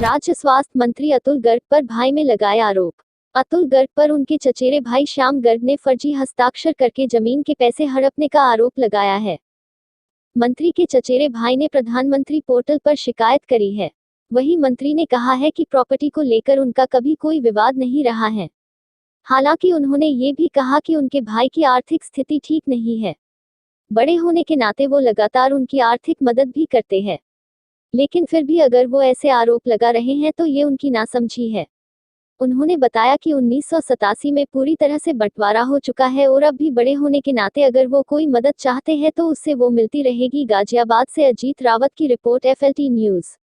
राज्य स्वास्थ्य मंत्री अतुल गर्ग पर भाई में लगाए आरोप। अतुल गर्ग पर उनके चचेरे भाई श्याम गर्ग ने फर्जी हस्ताक्षर करके जमीन के पैसे हड़पने का आरोप लगाया है। मंत्री के चचेरे भाई ने प्रधानमंत्री पोर्टल पर शिकायत करी है। वहीं मंत्री ने कहा है कि प्रॉपर्टी को लेकर उनका कभी कोई विवाद नहीं रहा है। हालांकि उन्होंने ये भी कहा कि उनके भाई की आर्थिक स्थिति ठीक नहीं है। बड़े होने के नाते वो लगातार उनकी आर्थिक मदद भी करते हैं, लेकिन फिर भी अगर वो ऐसे आरोप लगा रहे हैं तो ये उनकी नासमझी है। उन्होंने बताया कि 1987 में पूरी तरह से बंटवारा हो चुका है और अब भी बड़े होने के नाते अगर वो कोई मदद चाहते हैं तो उससे वो मिलती रहेगी। गाजियाबाद से अजीत रावत की रिपोर्ट, FLT न्यूज़।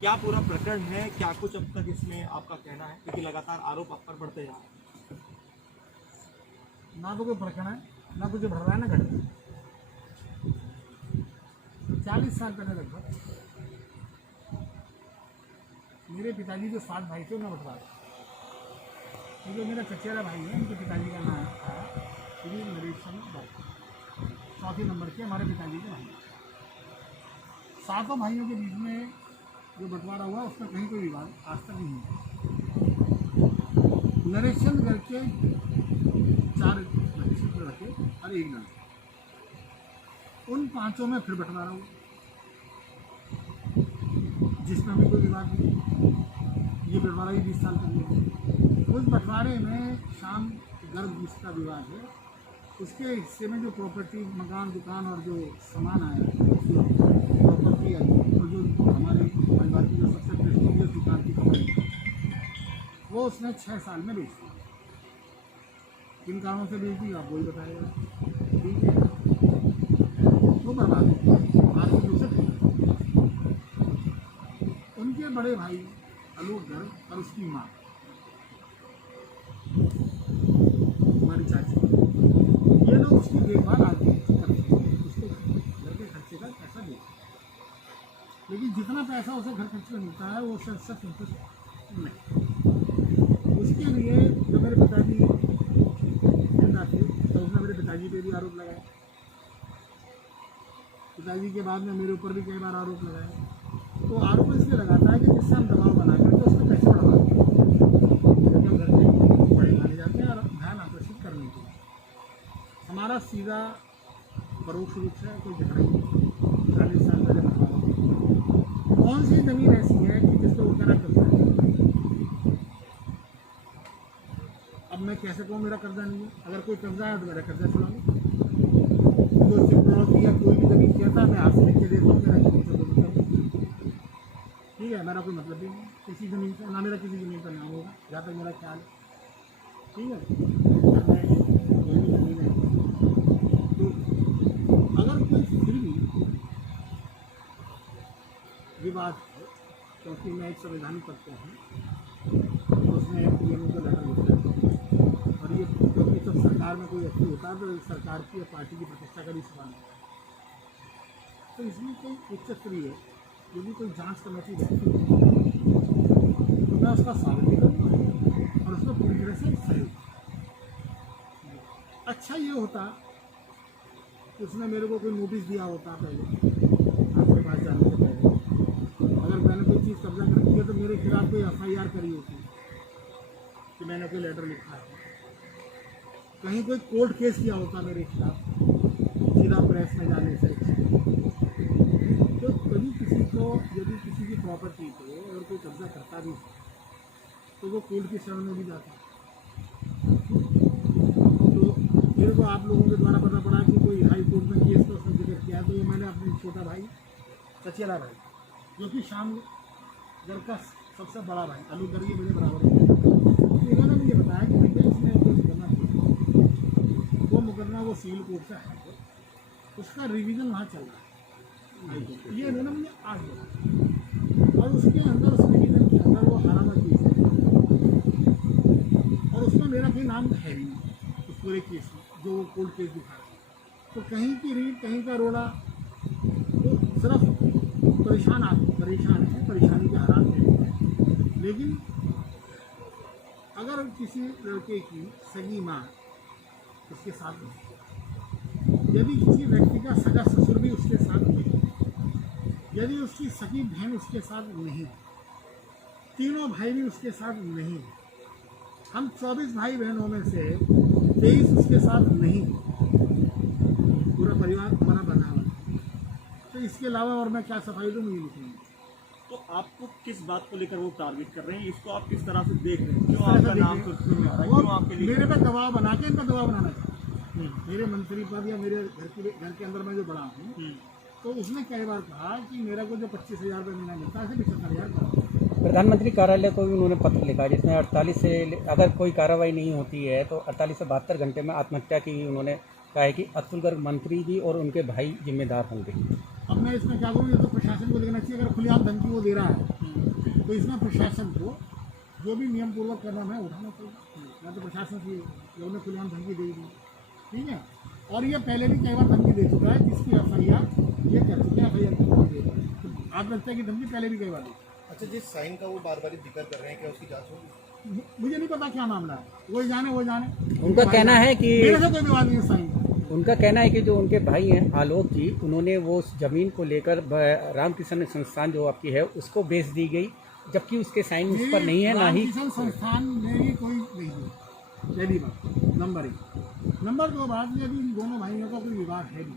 क्या पूरा प्रकरण है, क्या कुछ अब तक इसमें आपका कहना है, क्योंकि लगातार आरोप आप पर बढ़ते जा रहे हैं? ना तो कोई प्रकरण है, ना कुछ बढ़ रहा है, ना घट रहा है। 40 साल पहले लगभग मेरे पिताजी जो 7 भाई थे, उन्हें बंटवा दिया। जो मेरा चचेरा भाई है, उनके पिताजी का नाम था श्री नरेश भाई, चौथे नंबर के हमारे पिताजी के भाई। 7 भाइयों के बीच में जो बंटवारा हुआ उसमें कहीं कोई विवाद आज तक नहीं हुआ। नरेश चंद करके 4 लड़के और 1 लड़का, उन 5 में फिर बंटवारा हुआ जिसमें भी कोई विवाद नहीं। ये बंटवारा ही 20 साल पहले। उस बंटवारे में श्याम गर्ग जिसका विवाद है, उसके हिस्से में जो प्रॉपर्टी, मकान, दुकान और जो सामान आया, जो प्रॉपर्टी आई और जो हमारे परिवार की जो सबसे प्रेस्टीजियस दुकान की कंपनी, वो उसने 6 साल में बेच दी। किन कारणों से बेच दी आप वही बताएगा। ठीक है, वो बर्बाद हो आर्थिक रूप से। उनके बड़े भाई आलोक गर्ग और उसकी माँ, हमारी चाची, ये लोग उसकी देखभाल आगे करते हैं, उसके घर के खर्चे का पैसा देते हैं। लेकिन जितना पैसा उसे घर खर्च में मिलता है वो सब संतुष्ट नहीं। उसके लिए जो मेरे पिताजी जिंदा थे तो उसने मेरे पिताजी पे भी आरोप लगाया। पिताजी के बाद में मेरे ऊपर भी कई बार आरोप लगाया। तो आरोप इसलिए लगाता है कि जिससे हम दबाव बना करके उसको कैसे बढ़ाते हैं, क्योंकि हम घर के बड़े माने जाते हैं और ध्यान आकर्षित करने के लिए। हमारा सीधा परोक्ष रूप से कोई झगड़ा नहीं। 40 साल पहले बंटवारा। कौन सी जमीन ऐसी है कि जिसको वो करा कब्जा है? अब मैं कैसे कहूँ मेरा कर्जा नहीं है? अगर कोई कब्जा है तो मेरा कर्जा छुड़ा लो। जो सिक्योरिटी या कोई भी जमीन कहता है मैं हाथ से लिख के देता हूँ, मेरा जमीन से दो मतलब ठीक है, मेरा कोई मतलब नहीं किसी ज़मीन से, ना मेरा किसी ज़मीन पर नाम होगा जहाँ तक मेरा ख्याल है। ठीक है, कोई भी ज़मीन है तो अगर कोई फिर भी विवाद है, क्योंकि मैं एक संवैधानिक पद पर हूँ तो उसमें पीएमओ का लेटर लिखा है और ये क्योंकि जब सरकार में कोई एक्टिव होता है तो सरकार की या पार्टी की प्रतिष्ठा का भी सवाल होता है। तो इसमें कोई उच्च स्तरीय यदि कोई जांच कमेटी रहती है तो मैं उसका स्वागत भी करूँगा और उसको पूरी तरह से सहयोग। अच्छा ये होता कि उसने मेरे को कोई नोटिस दिया होता पहले, आपके पास जाने से पहले। अगर मैंने कोई चीज़ कब्जा कर दी है तो मेरे खिलाफ कोई FIR करी होती कि मैंने कोई लेटर लिखा है, कहीं कोई कोर्ट केस किया होता मेरे खिलाफ सीधा प्रेस में जाने से। तो कभी किसी को यदि किसी की प्रॉपर्टी को अगर कोई कब्जा करता भी तो वो कोर्ट की शरण में भी जाता। तो मेरे को आप लोगों के द्वारा पता पड़ा कि कोई हाई कोर्ट में केस का उसने जिक्र किया, तो ये मैंने अपने छोटा भाई, चचेरा भाई, जो कि श्याम गर्ग का सबसे बड़ा भाई, आलोक गर्ग ये मेरे बराबर है, तो इन्होंने मुझे बताया कि भैया इसमें कोई मुकदमा किया, वो मुकदमा वो सिविल कोर्ट से है, उसका रिवीजन वहाँ चल रहा है। ये इन्होंने मुझे आज बोला और उसके अंदर उस रिवीजन के अंदर वो हराना केस है और उसमें मेरा कोई नाम है ही नहीं उस पूरे केस में जो वो कोर्ट केस दिखा रहा है। तो कहीं की रीढ़ कहीं का रोड़ा, तो सिर्फ परेशान है, परेशानी के हालात में। लेकिन अगर किसी लड़के की सगी माँ उसके साथ नहीं, यदि किसी व्यक्ति का सगा ससुर भी उसके साथ नहीं, यदि उसकी सगी बहन उसके साथ नहीं, तीनों भाई भी उसके साथ नहीं हैं। हम 24 भाई बहनों में से 23 उसके साथ नहीं हैं। पूरा परिवार हमारा बना हुआ है। तो इसके अलावा और मैं क्या सफाई दूँ, मुझे लिखूँगी। तो आपको किस बात को लेकर वो टारगेट कर रहे हैं, इसको आप किस तरह से देख रहे हैं? क्यों इस तरह से आपका नाम देखिए, सुर्खियों में आ रहा है? वो क्यों आपके लिए? मेरे पे दबाव बना के इनका दबाव बनाना चाहिए। मेरे मंत्री पद या मेरे घर के अंदर मैं जो बड़ा हूँ, तो उसने कई बार कहा कि मेरा को जो 25,000 रुपये महीना मिलता है, 75,000 प्रधानमंत्री कार्यालय को भी उन्होंने पत्र लिखा जिसमें 48 से अगर कोई कार्रवाई नहीं होती है तो 48 से 72 घंटे में आत्महत्या की उन्होंने कहा है कि अतुल गर्ग मंत्री जी और उनके भाई जिम्मेदार होंगे। अब मैं इसमें क्या करूँ, ये तो प्रशासन को देखना चाहिए। अगर खुलेआम धमकी वो दे रहा है तो इसमें प्रशासन को जो भी नियम पूर्वक करना है उठाना चाहिए। या तो प्रशासन की जो उन्हें खुलेआम धमकी देगी, ठीक है। और ये पहले भी कई बार धमकी दे चुका है, जिसकी FIR ये कर चुके हैं। FIR की धमकी दे आत्महत्या की धमकी पहले भी कई बार दी। अच्छा, जिस साइन का वो बार बार जिक्र कर रहे हैं, क्या उसकी जांच होगी? मुझे नहीं पता क्या मामला है, वो जाने। उनका कहना है कि मेरे से कोई विवाद नहीं है साइन का। उनका कहना है कि जो उनके भाई हैं आलोक जी, उन्होंने वो जमीन को लेकर रामकिशन संस्थान जो आपकी है उसको बेच दी गई, जबकि उसके साइन उस पर नहीं है, ना ही रामकिशन संस्थान में भी कोई नहीं है। पहली बात, नंबर 1। नंबर 2 बात, यदि इन दोनों भाइयों का कोई विवाद है भी,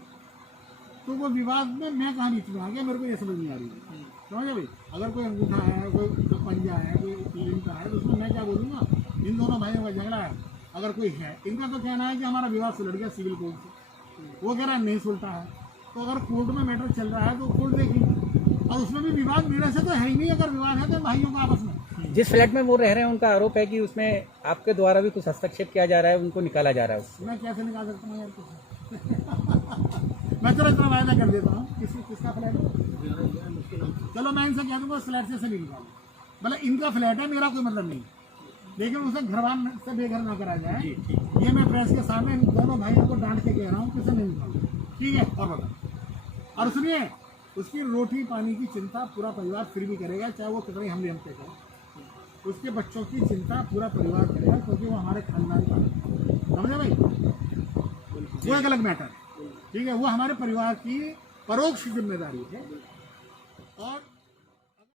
तो वो विवाद में मैं कहाँ बीच में आ गया, मेरे को ये समझ नहीं आ रही है। समझे भाई, अगर कोई अंगूठा है, कोई पंजा है, कोई लिंक है, तो उसमें मैं क्या बोलूँगा? इन दोनों भाइयों का झगड़ा है, अगर कोई है, इनका तो कहना है कि हमारा विवाद सुलझ गया सिविल कोर्ट से, वो कह रहा है नहीं सुलटा है। तो अगर कोर्ट में मैटर चल रहा है तो कोर्ट देखेगी, और उसमें भी विवाद मेरे से तो है ही नहीं। अगर विवाद है तो भाइयों का आपस में। जिस फ्लैट में वो रह रहे हैं उनका आरोप है कि उसमें आपके द्वारा भी कुछ हस्तक्षेप किया जा रहा है, उनको निकाला जा रहा है उससे। मैं कैसे निकाल सकता हूँ यार कुछ? मैं तो इतना वायदा कर देता हूँ। किसका फ्लैट है? चलो मैं इनसे कह दूँगा उस फ्लैट से भी निकालो, मतलब इनका फ्लैट है, मेरा कोई मतलब नहीं, लेकिन उसे घरवान से बेघर ना करा जाए। ये मैं प्रेस के सामने इन दोनों भाइयों को डांट के कह रहा हूँ कि उसे नहीं निकालो, ठीक है। और बता, और सुनिए, उसकी रोटी पानी की चिंता पूरा परिवार फिर भी करेगा, चाहे वो कितने हमले हम पे करे। उसके बच्चों की चिंता पूरा परिवार करेगा, क्योंकि वो हमारे खानदान का है। समझे भाई? वो एक अलग मैटर है, ठीक है। वो हमारे परिवार की परोक्ष जिम्मेदारी है। और